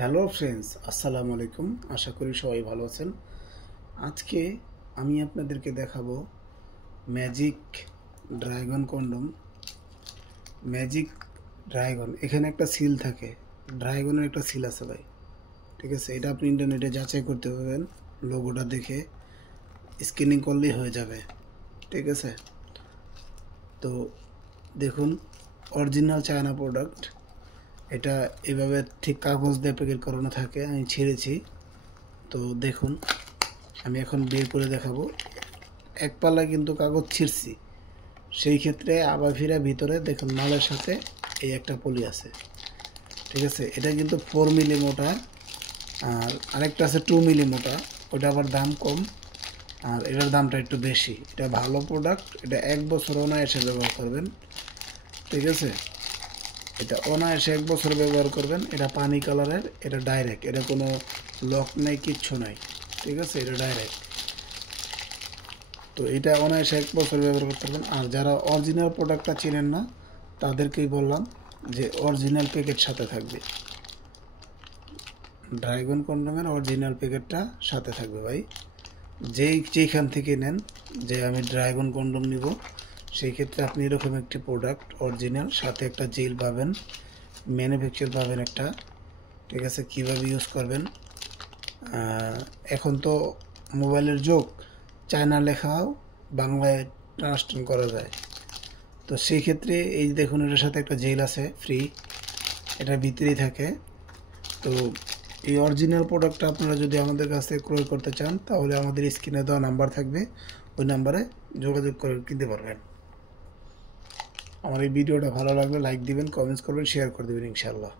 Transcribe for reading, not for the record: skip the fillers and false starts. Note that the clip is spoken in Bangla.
হ্যালো ফ্রেন্ডস, আসসালামু আলাইকুম। আশা করি সবাই ভালো আছেন। আজকে আমি আপনাদেরকে দেখাবো magic dragon condom. Magic dragon, এখানে একটা সিল থাকে, ড্রাগনের একটা সিল আছে ভাই, ঠিক আছে। এটা আপনি ইন্টারনেটে যাচাই করতে পারবেন, লোগোটা দেখে স্ক্যানিং করলেই হয়ে যাবে, ঠিক আছে। তো দেখুন, অরিজিনাল চায়না প্রোডাক্ট। এটা এভাবে ঠিক কাগজ দিয়ে প্যাকেট করানো থাকে, আমি ছিঁড়েছি। তো দেখুন, আমি এখন বের করে দেখাবো। এক পাল্লা কিন্তু কাগজ ছিঁড়ছি, সেই ক্ষেত্রে আবার ফিরা ভিতরে দেখুন মালের সাথে এই একটা পলি আছে, ঠিক আছে। এটা কিন্তু 4 মিলি মোটা, আর আরেকটা আছে 2 মিলি মোটা, ওটা আবার দাম কম, আর এটার দামটা একটু বেশি। এটা ভালো প্রোডাক্ট, এটা 1 বছর অনায়াসে ব্যবহার করবেন, ঠিক আছে। এটা অনায়াসে 1 বছর ব্যবহার করবেন। এটা পানি কালারের, এটা ডাইরেক্ট, এটা কোনো লক নাই, কিচ্ছু নাই, ঠিক আছে। এটা ডাইরেক্ট, তো এটা অনায়াসে 1 বছর ব্যবহার করতে পারবেন। আর যারা অরিজিনাল প্রোডাক্টটা চেনেন না, তাদেরকেই বললাম যে অরিজিনাল প্যাকেট সাথে থাকবে, ড্রাগন কন্ডোমের অরিজিনাল প্যাকেটটা সাথে থাকবে ভাই। যেইখান থেকে নেন যে আমি ড্রাগন কন্ডোম নিব, সেই ক্ষেত্রে আপনি এরকম একটি প্রোডাক্ট অরিজিনাল সাথে একটা জেল পাবেন, ম্যানুফ্যাকচার পাবেন একটা, ঠিক আছে। কীভাবে ইউজ করবেন, এখন তো মোবাইলের যুগ, চায়না লেখাও বাংলায় ট্রান্সলেট করা যায়। তো সেই ক্ষেত্রে এই দেখুন, এটার সাথে একটা জেল আছে ফ্রি, এটা ভিতরেই থাকে। তো এই অরিজিনাল প্রোডাক্টটা আপনারা যদি আমাদের কাছ থেকে ক্রয় করতে চান, তাহলে আমাদের স্ক্রিনে দেওয়া নাম্বার থাকবে, ওই নাম্বারে যোগাযোগ করে কিনতে পারবেন। আমার এই ভিডিওটা ভালো লাগলে লাইক দিবেন, কমেন্টস করবেন, শেয়ার করে দেবেন ইনশাআল্লাহ।